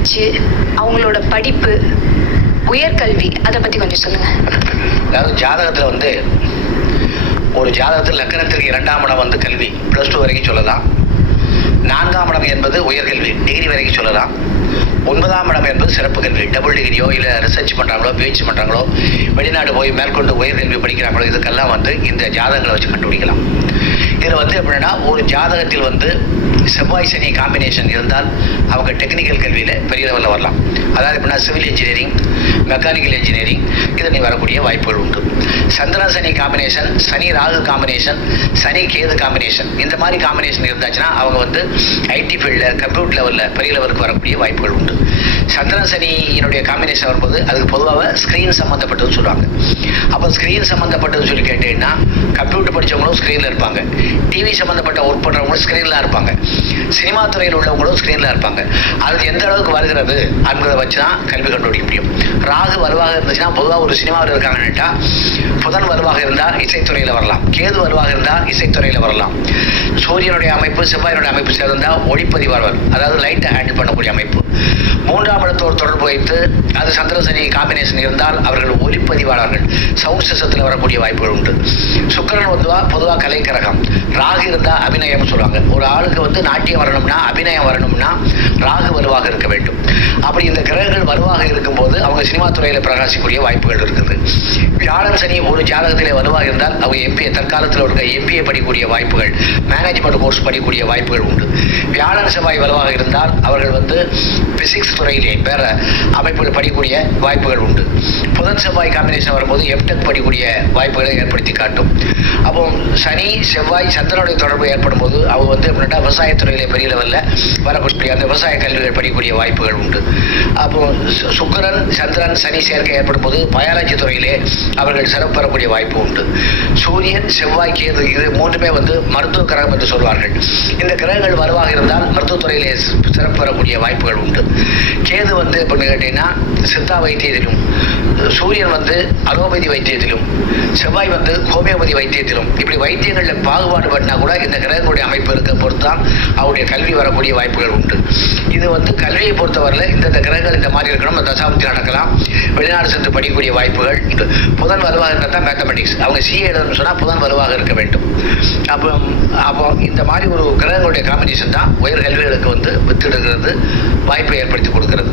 வச்சு அவங்களோட படிப்பு உயர்கல்வி அதை பத்தி கொஞ்சம் சொல்லுங்க. அதாவது ஜாதகத்தில் வந்து ஒரு ஜாதகத்தில் லக்கணத்திற்கு இரண்டாம் இடம் வந்து கல்வி. ப்ளஸ் டூ வரைக்கும் சொல்லலாம். நான்காம் இடம் என்பது உயர்கல்வி டிகிரி வரைக்கும் சொல்லலாம். ஒன்பதாம் இடம் என்பது சிறப்பு கல்வி. டபுள் டிகிரியோ இல்லை ரிசர்ச் பண்ணுறாங்களோ பிஹெச் பண்ணுறாங்களோ வெளிநாடு போய் மேற்கொண்டு உயர்கல்வி படிக்கிறாங்களோ இதுக்கெல்லாம் வந்து இந்த ஜாதகங்களை வச்சு கண்டுபிடிக்கலாம். இதில் வந்து எப்படின்னா ஒரு ஜாதகத்தில் வந்து செவ்வாய் சனி காம்பினேஷன் இருந்தால் அவங்க டெக்னிக்கல் கல்வியில் பெரிய லெவலில் வரலாம். அதாவது எப்படின்னா சிவில் இன்ஜினியரிங் மெக்கானிக்கல் இன்ஜினியரிங் இது நீ வரக்கூடிய வாய்ப்புகள் உண்டு. Chandran Shani combination Shani Rahu combination Shani Ketu combination இந்த மாதிரி காம்பினேஷன் இருந்தாச்சுன்னா அவங்க வந்து ஐடி ஃபீல்டில் கம்ப்யூட்டர் லெவலில் பெரிய லெவலுக்கு வரக்கூடிய வாய்ப்புகள் உண்டு. சந்திரன் சனியினுடைய காம்பினேஷன் வரும்போது அதுக்கு பொதுவாக ஸ்க்ரீன் சம்மந்தப்பட்டதுன்னு சொல்லுவாங்க. அப்போ ஸ்க்ரீன் சம்மந்தப்பட்டது சொல்லி கேட்டீங்கன்னா கம்ப்யூட்டர் படித்தவங்களும் ஸ்க்ரீனில் இருப்பாங்க. டிவி சம்மந்தப்பட்ட ஒர்க் பண்ணுறவங்களும் ஸ்க்ரீனில் இருப்பாங்க. சினிமா துறையில் உள்ளவங்களும் ஸ்க்ரீனில் இருப்பாங்க. அது எந்த அளவுக்கு வருகிறது அப்படின்றத வச்சு தான் கல்வி கண்டுபிடிக்க முடியும். ராகு வலுவாக இருந்துச்சுன்னா பொதுவாக ஒரு சினிமாவில் இருக்காங்கன்னுட்டா புதன் வலுவாக இருந்தால் இசைத்துறையில் வரலாம். கேது வலுவாக இருந்தால் இசைத்துறையில் வரலாம். சூரியனுடைய அமைப்பு செவ்வாயினுடைய அமைப்பு சேர்ந்தால் ஒளிப்பதிவாளர் அதாவது லைட்டை ஹேண்டில் பண்ணக்கூடிய அமைப்பு. மூன்றாம் இடத்தோடு தொடர்பு வைத்து அது சந்திரசனி காம்பினேஷன் இருந்தால் அவர்கள் ஒளிப்பதிவாளர்கள் சவுண்ட் சிஸ்டத்தில் வரக்கூடிய வாய்ப்புகள் உண்டு. சுக்கரன் பொதுவாக பொதுவாக கலைக்கரகம். ராகு இருந்தால் அபிநயம் சொல்லுவாங்க. ஒரு ஆளுக்கு வந்து நாட்டியம் வரணும்னா அபிநயம் வரணும்னா ராகு வலுவாக இருக்க வேண்டும். அப்படி இந்த கிரகங்கள் வலுவாக இருக்கும்போது அவங்க சினிமா துறையில் பிரகாசிக்கக்கூடிய வாய்ப்புகள் இருக்குது. வியாழன் சனி ஒரு ஜாதகத்திலே வலுவாக இருந்தால் அவங்க எம்பிஏ தற்காலத்தில் இருக்க எம்பிஏ படிக்கக்கூடிய வாய்ப்புகள் மேனேஜ்மெண்ட் கோர்ஸ் படிக்கக்கூடிய வாய்ப்புகள் உண்டு. வியாழன் செவ்வாய் வலுவாக இருந்தால் அவர்கள் வந்து பிசிக்ஸ் துறையிலே வேற அமைப்புகள் படிக்கக்கூடிய வாய்ப்புகள் உண்டு. புதன் செவ்வாய் செவ்வாய் காம்பினேஷன் வரும்போது எம்டெக் படிக்கூடிய வாய்ப்புகளை ஏற்படுத்தி காட்டும். அப்போ சனி செவ்வாய் சந்திரனுடைய தொடர்பு ஏற்படும் போது அவங்க வந்து எப்படின்னா விவசாயத்துறையிலே பெரிய லெவலில் வரக்கூடிய அந்த விவசாய கல்விகள் படிக்கக்கூடிய வாய்ப்புகள் உண்டு. அப்போ சு- சந்திரன் சனி சேர்க்கை ஏற்படும் போது பயாலஜி துறையிலே அவர்கள் சிறப்பு பெறக்கூடிய வாய்ப்பு உண்டு. சூரியன் செவ்வாய் கேது இது மூன்றுமே வந்து மருத்துவ கிரகம் என்று சொல்வார்கள். இந்த கிரகங்கள் வலுவாக இருந்தால் மருத்துவத்துறையிலே சிறப்பு பெறக்கூடிய வாய்ப்புகள் உண்டு. கேது வந்து எப்படின்னு கேட்டீங்கன்னா சித்தா வைத்தியத்திலும் சூரியன் வந்து அலோபதி வைத்தியத்திலும் செவ்வாய் வந்து ஹோமியோபதி வைத்தியத்திலும். இப்படி வைத்தியங்களில் பாகுபாடு பண்ணா கூட இந்த கிரகங்களுடைய அமைப்பு இருக்க பொறுத்து தான் அவருடைய கல்வி வரக்கூடிய வாய்ப்புகள் உண்டு. இது வந்து கல்வியை பொறுத்தவரையில் இந்தந்த கிரகங்கள் இந்த மாதிரி இருக்கணும் தசாபுத்தி நடக்கலாம். வெளிநாடு சென்று படிக்கக்கூடிய வாய்ப்புகள் உண்டு. புதன் வலுவாக இருந்தால் தான் மேத்தமெட்டிக்ஸ் அவங்க சிஏ எழுதணும்னு சொன்னால் புதன் வலுவாக இருக்க வேண்டும். அப்போ அப்போ இந்த மாதிரி ஒரு கிரகங்களுடைய காம்பினேஷன் தான் உயர் கல்விகளுக்கு வந்து வித்திடுகிறது வாய்ப்பை ஏற்படுத்தி கொடுக்கிறது.